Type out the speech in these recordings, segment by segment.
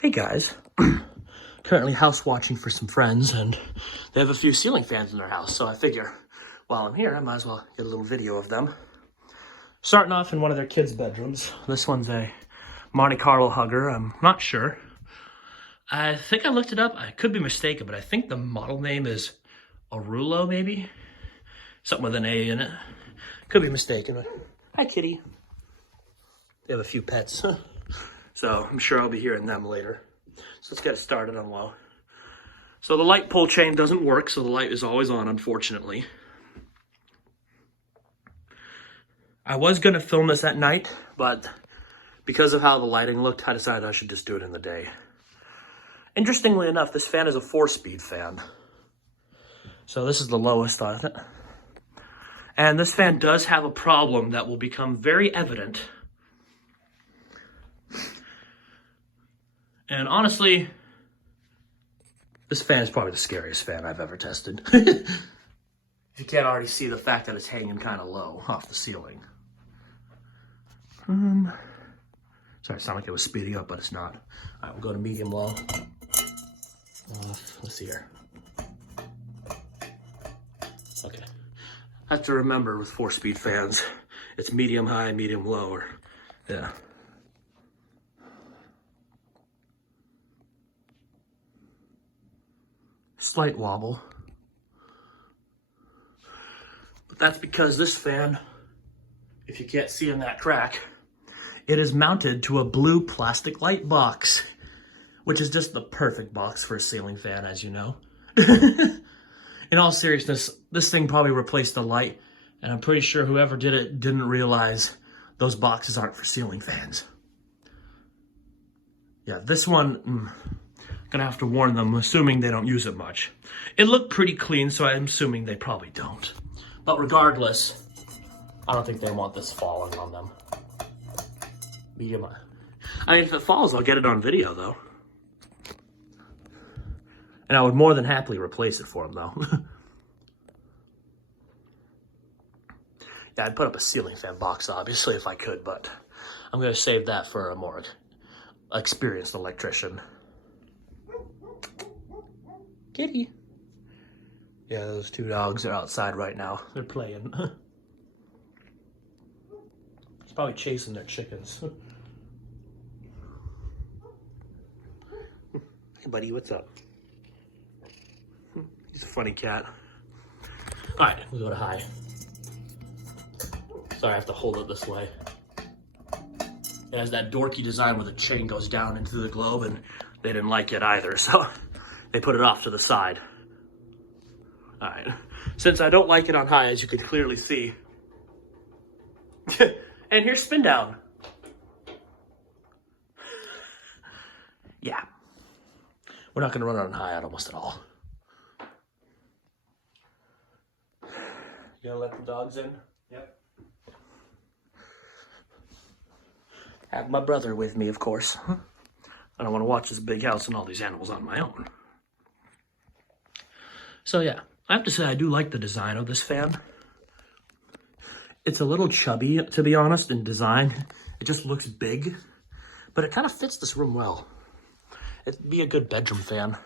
Hey guys, currently house watching for some friends, and they have a few ceiling fans in their house, so I figure while I'm here I might as well get a little video of them. Starting off in one of their kids' bedrooms. This one's a Monte Carlo hugger. I'm not sure. I think I looked it up. I could be mistaken, but I think the model name is Arulo, maybe? Something with an A in it. Could be mistaken, but hi kitty. They have a few pets. So I'm sure I'll be hearing them later. So let's get it started on low. So the light pull chain doesn't work, so the light is always on, unfortunately. I was going to film this at night, but because of how the lighting looked, I decided I should just do it in the day. Interestingly enough, this fan is a 4-speed fan. So this is the lowest on it. And this fan does have a problem that will become very evident. And honestly, this fan is probably the scariest fan I've ever tested. If you can't already see the fact that it's hanging kind of low off the ceiling. Sorry, it sounded like it was speeding up, but it's not. All right, we'll go to medium low. Let's see here. Okay. I have to remember with 4-speed fans, it's medium high, medium low, or yeah. Slight wobble. But that's because this fan, if you can't see in that crack, it is mounted to a blue plastic light box, which is just the perfect box for a ceiling fan, as you know. In all seriousness, this thing probably replaced the light, and I'm pretty sure whoever did it didn't realize those boxes aren't for ceiling fans. Yeah, this one, gonna have to warn them, assuming they don't use it much. It looked pretty clean, so I'm assuming they probably don't. But regardless, I don't think they want this falling on them. Medium. I mean, if it falls, I'll get it on video, though. And I would more than happily replace it for them, though. Yeah, I'd put up a ceiling fan box, obviously, if I could, but I'm gonna save that for a more experienced electrician. Kitty. Yeah, those two dogs are outside right now. They're playing. He's probably chasing their chickens. Hey buddy, what's up? He's a funny cat. Alright, we'll go to high. Sorry, I have to hold it this way. It has that dorky design where the chain goes down into the globe, and they didn't like it either, so they put it off to the side. All right. Since I don't like it on high, as you can clearly see. And here's spin down. Yeah. We're not going to run it on high almost at all. You going to let the dogs in? Yep. Have my brother with me, of course. I don't want to watch this big house and all these animals on my own. So yeah, I have to say I do like the design of this fan. It's a little chubby, to be honest, in design. It just looks big, but it kind of fits this room well. It'd be a good bedroom fan.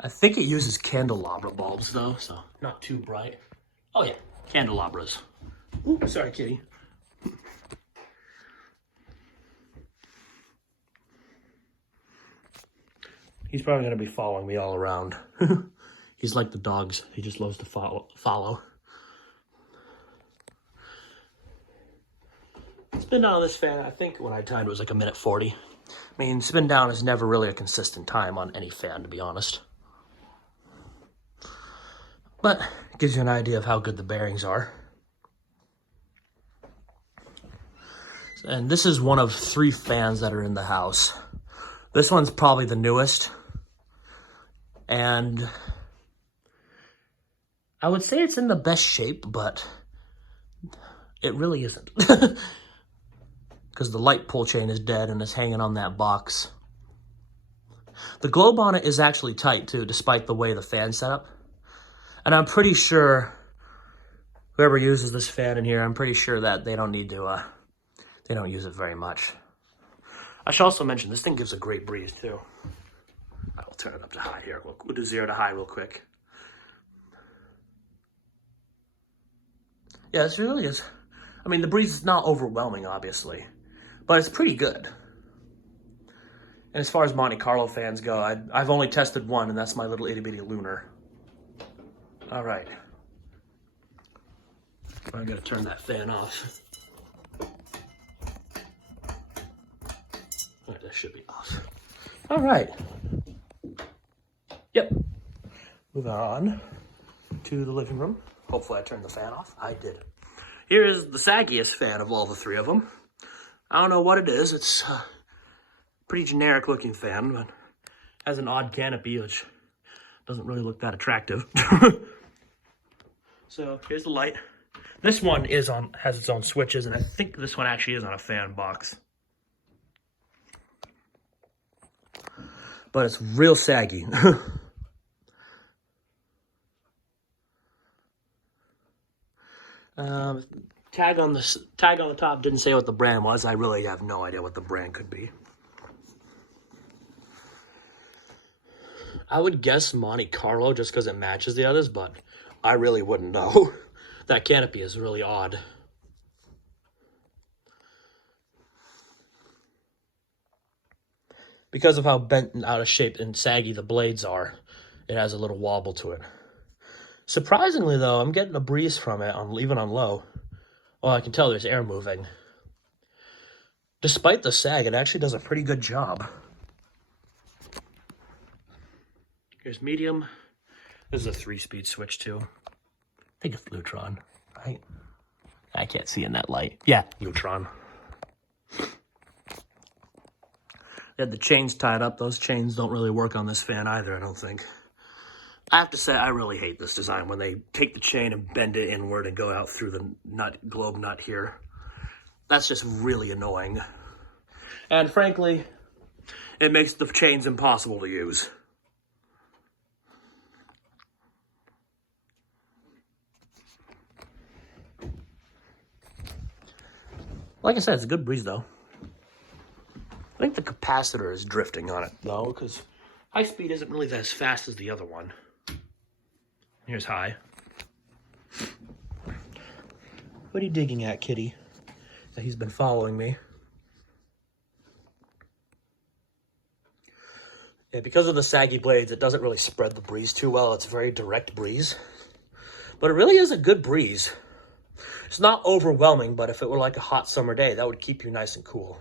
I think it uses candelabra bulbs though, so not too bright. Oh yeah, candelabras. Ooh, sorry, kitty. He's probably going to be following me all around. He's like the dogs. He just loves to follow. Spin down on this fan, I think when I timed it was like 1:40. I mean, spin down is never really a consistent time on any fan, to be honest. But it gives you an idea of how good the bearings are. And this is one of 3 fans that are in the house. This one's probably the newest. And I would say it's in the best shape, but it really isn't. Because the light pull chain is dead and it's hanging on that box. The globe on it is actually tight too, despite the way the fan's set up. And I'm pretty sure whoever uses this fan in here, I'm pretty sure that they don't need to, they don't use it very much. I should also mention, this thing gives a great breeze, too. I will turn it up to high here. We'll do 0 to high real quick. Yeah, this really is. I mean, the breeze is not overwhelming, obviously, but it's pretty good. And as far as Monte Carlo fans go, I've only tested one, and that's my little itty-bitty lunar. All right. I'm going to turn that fan off. All right, that should be off. All right. Yep. Moving on to the living room. Hopefully I turned the fan off. I did. Here is the saggiest fan of all the three of them. I don't know what it is. It's a pretty generic looking fan, but has an odd canopy, which doesn't really look that attractive. So here's the light. This one has its own switches, and I think this one actually is on a fan box. But it's real saggy. Tag on the top didn't say what the brand was. I really have no idea what the brand could be. I would guess Monte Carlo just because it matches the others, but I really wouldn't know. That canopy is really odd. Because of how bent and out of shape and saggy the blades are, it has a little wobble to it. Surprisingly, though, I'm getting a breeze from it, even on low. Well, I can tell there's air moving. Despite the sag, it actually does a pretty good job. Here's medium. This is a 3-speed switch, too. I think it's Lutron, right? I can't see in that light. Yeah, Lutron. They had the chains tied up. Those chains don't really work on this fan either, I don't think. I have to say, I really hate this design when they take the chain and bend it inward and go out through the globe nut here. That's just really annoying. And frankly, it makes the chains impossible to use. Like I said, it's a good breeze, though. I think the capacitor is drifting on it, though, because high speed isn't really as fast as the other one. Here's high. What are you digging at, kitty? He's been following me. Yeah, because of the saggy blades, it doesn't really spread the breeze too well. It's a very direct breeze. But it really is a good breeze. It's not overwhelming, but if it were like a hot summer day, that would keep you nice and cool.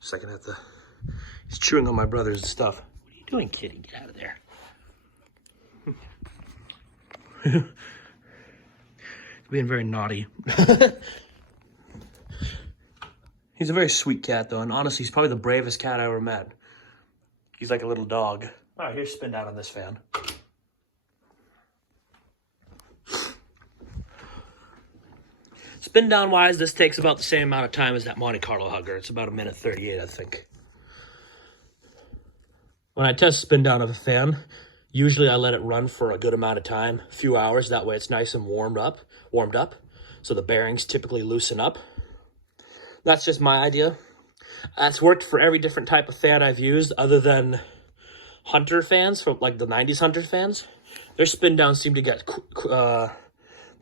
Second at the... He's chewing on my brother's stuff. What are you doing, kitty? Get out of there. Being very naughty. He's a very sweet cat, though, and honestly, he's probably the bravest cat I ever met. He's like a little dog. All right, here's spin down on this fan. Spin down wise, this takes about the same amount of time as that Monte Carlo hugger. It's about 1:38, I think. When I test spin down of a fan, usually I let it run for a good amount of time, a few hours. That way it's nice and warmed up, so the bearings typically loosen up. That's just my idea. That's worked for every different type of fan I've used, other than Hunter fans, from like the 90s Hunter fans. Their spin downs seem to get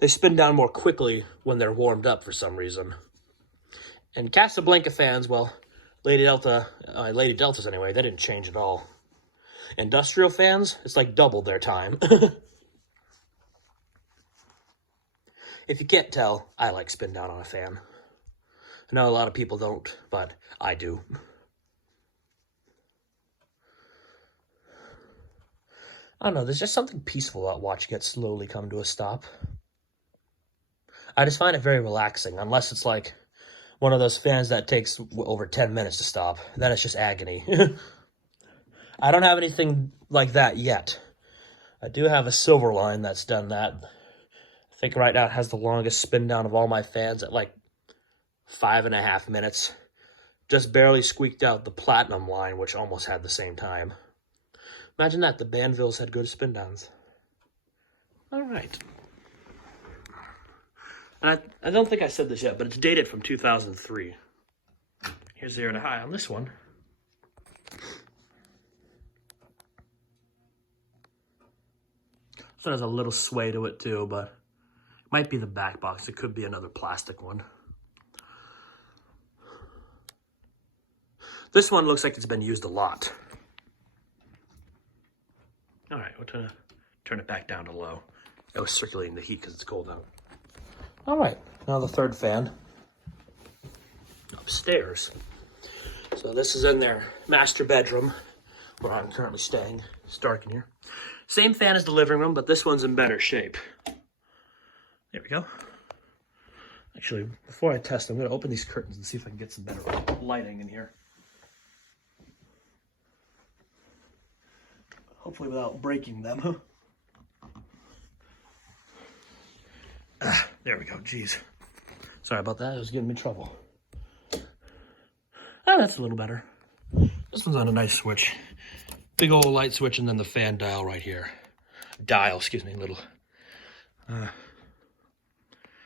they spin down more quickly when they're warmed up for some reason. And Casablanca fans, well, Lady Deltas anyway, they didn't change at all. Industrial fans, it's like double their time. If you can't tell, I like spin down on a fan. I know a lot of people don't, but I do. I don't know, there's just something peaceful about watching it slowly come to a stop. I just find it very relaxing, unless it's like one of those fans that takes over 10 minutes to stop. Then it's just agony. I don't have anything like that yet. I do have a Silverline that's done that. I think right now it has the longest spin down of all my fans at like 5.5 minutes. Just barely squeaked out the Platinum line, which almost had the same time. Imagine that, the Banvilles had good spin downs. All right. And I don't think I said this yet, but it's dated from 2003. Here's the air to high on this one. So it has a little sway to it too, but it might be the back box. It could be another plastic one. This one looks like it's been used a lot. All right, we're gonna turn it back down to low. It was circulating the heat because it's cold out. All right, now the third fan upstairs. So this is in their master bedroom where I'm currently staying. It's dark in here. Same fan as the living room, but this one's in better shape. There we go. Actually, before I test, I'm gonna open these curtains and see if I can get some better lighting in here. Hopefully without breaking them. There we go, jeez. Sorry about that, it was getting me in trouble. Oh, that's a little better. This one's on a nice switch. Big old light switch and then the fan dial right here. Dial, excuse me, little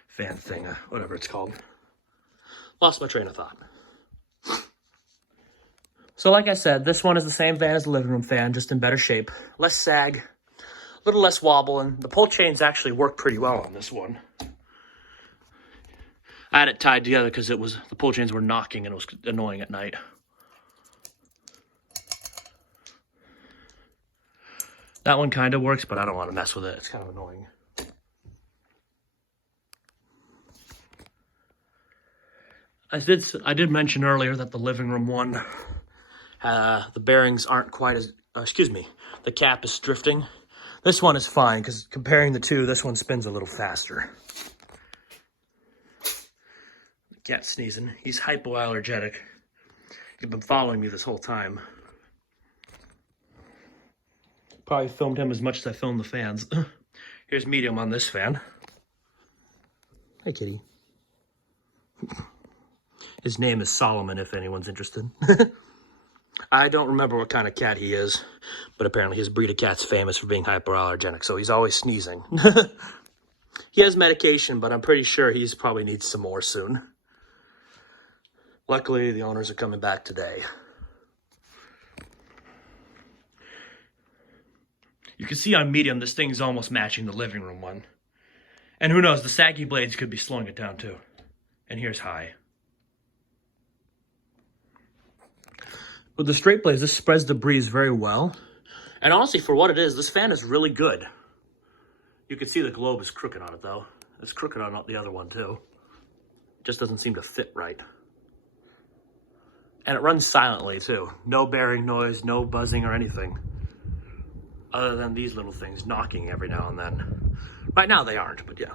fan thing, whatever it's called. Lost my train of thought. So like I said, this one is the same fan as the living room fan, just in better shape. Less sag, a little less wobble, and the pull chains actually work pretty well on this one. I had it tied together because the pull chains were knocking and it was annoying at night. That one kind of works, but I don't want to mess with it. It's kind of annoying. I did mention earlier that the living room one, the bearings aren't quite as, the cap is drifting. This one is fine because comparing the two, this one spins a little faster. The cat's sneezing. He's hypoallergenic. He's been following me this whole time. Probably filmed him as much as I filmed the fans. Here's medium on this fan. Hey, kitty. His name is Solomon, if anyone's interested. I don't remember what kind of cat he is, but apparently his breed of cat's famous for being hyperallergenic, so he's always sneezing. He has medication, but I'm pretty sure he's probably needs some more soon. Luckily, the owners are coming back today. You can see on medium, this thing's almost matching the living room one. And who knows, the saggy blades could be slowing it down too. And here's high. With the straight blades, this spreads the breeze very well. And honestly, for what it is, this fan is really good. You can see the globe is crooked on it though. It's crooked on the other one too. It just doesn't seem to fit right. And it runs silently too. No bearing noise, no buzzing or anything. Other than these little things knocking every now and then. Right now they aren't, but yeah.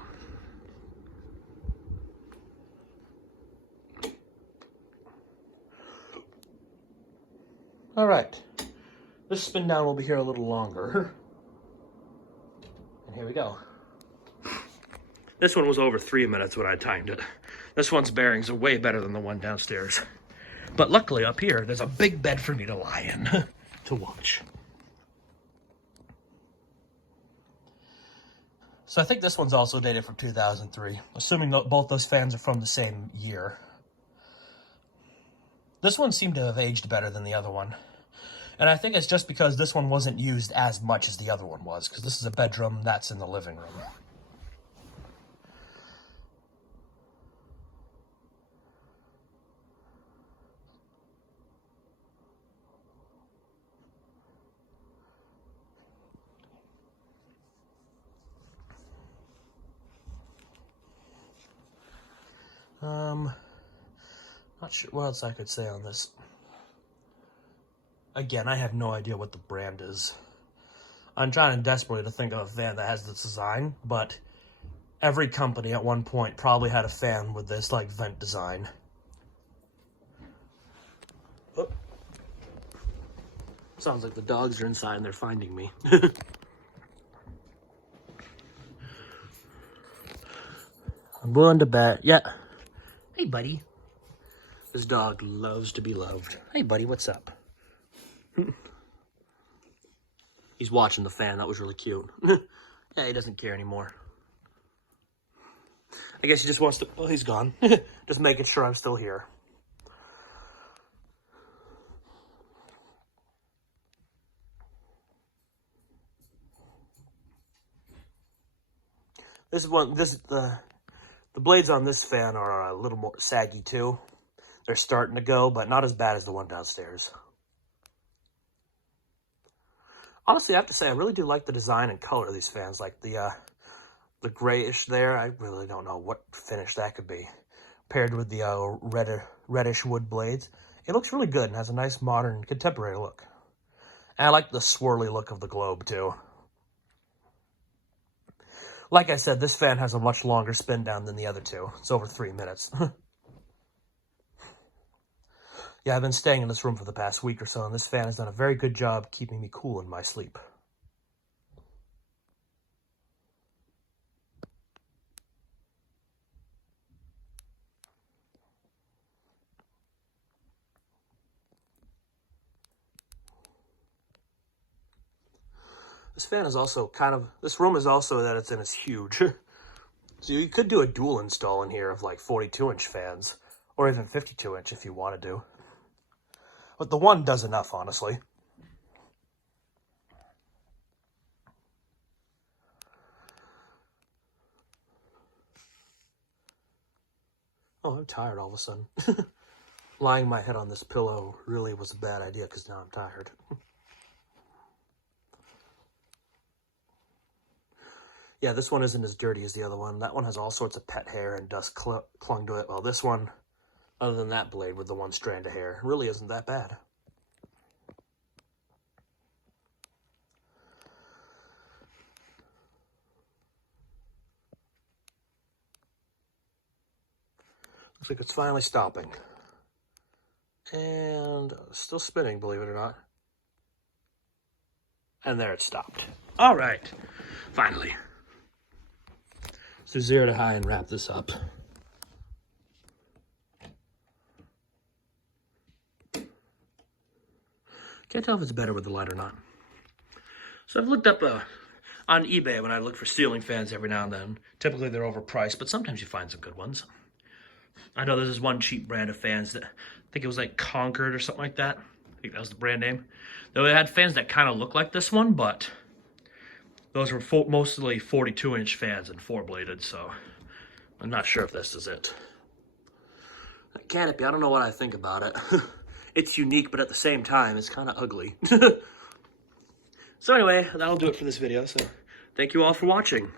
All right, this spin down will be here a little longer. And here we go. This one was over 3 minutes when I timed it. This one's bearings are way better than the one downstairs. But luckily up here, there's a big bed for me to lie in to watch. So I think this one's also dated from 2003, assuming both those fans are from the same year. This one seemed to have aged better than the other one. And I think it's just because this one wasn't used as much as the other one was, because this is a bedroom, that's in the living room. Not sure what else I could say on this. Again, I have no idea what the brand is. I'm trying desperately to think of a fan that has this design, but every company at one point probably had a fan with this, like, vent design. Oh. Sounds like the dogs are inside and they're finding me. I'm going to bed. Yeah. Hey, buddy. This dog loves to be loved. Hey, buddy, what's up? He's watching the fan. That was really cute. Yeah, he doesn't care anymore. I guess he just wants to, oh, he's gone. Just making sure I'm still here. The blades on this fan are a little more saggy too. They're starting to go, but not as bad as the one downstairs. Honestly, I have to say, I really do like the design and color of these fans. Like the grayish there, I really don't know what finish that could be. Paired with the reddish wood blades. It looks really good and has a nice modern contemporary look. And I like the swirly look of the globe too. Like I said, this fan has a much longer spin down than the other two. It's over 3 minutes. Yeah, I've been staying in this room for the past week or so, and this fan has done a very good job keeping me cool in my sleep. This room is also that it's huge. So you could do a dual install in here of like 42-inch fans, or even 52-inch if you wanted to. But the one does enough, honestly. Oh, I'm tired all of a sudden. Lying my head on this pillow really was a bad idea because now I'm tired. Yeah, this one isn't as dirty as the other one. That one has all sorts of pet hair and dust clung to it. Well, this one, other than that blade with the one strand of hair, really isn't that bad. Looks like it's finally stopping. And still spinning, believe it or not. And there it stopped. All right, finally. So 0 to high and wrap this up. Can't tell if it's better with the light or not. So I've looked up on eBay when I look for ceiling fans every now and then. Typically they're overpriced, but sometimes you find some good ones. I know there's this one cheap brand of fans that, I think it was like Concord or something like that. I think that was the brand name. Though they had fans that kind of look like this one, but those were mostly 42-inch fans and 4-bladed, so I'm not sure if this is it. That canopy, I don't know what I think about it. It's unique, but at the same time, it's kind of ugly. So anyway, that'll do it for this video. So thank you all for watching.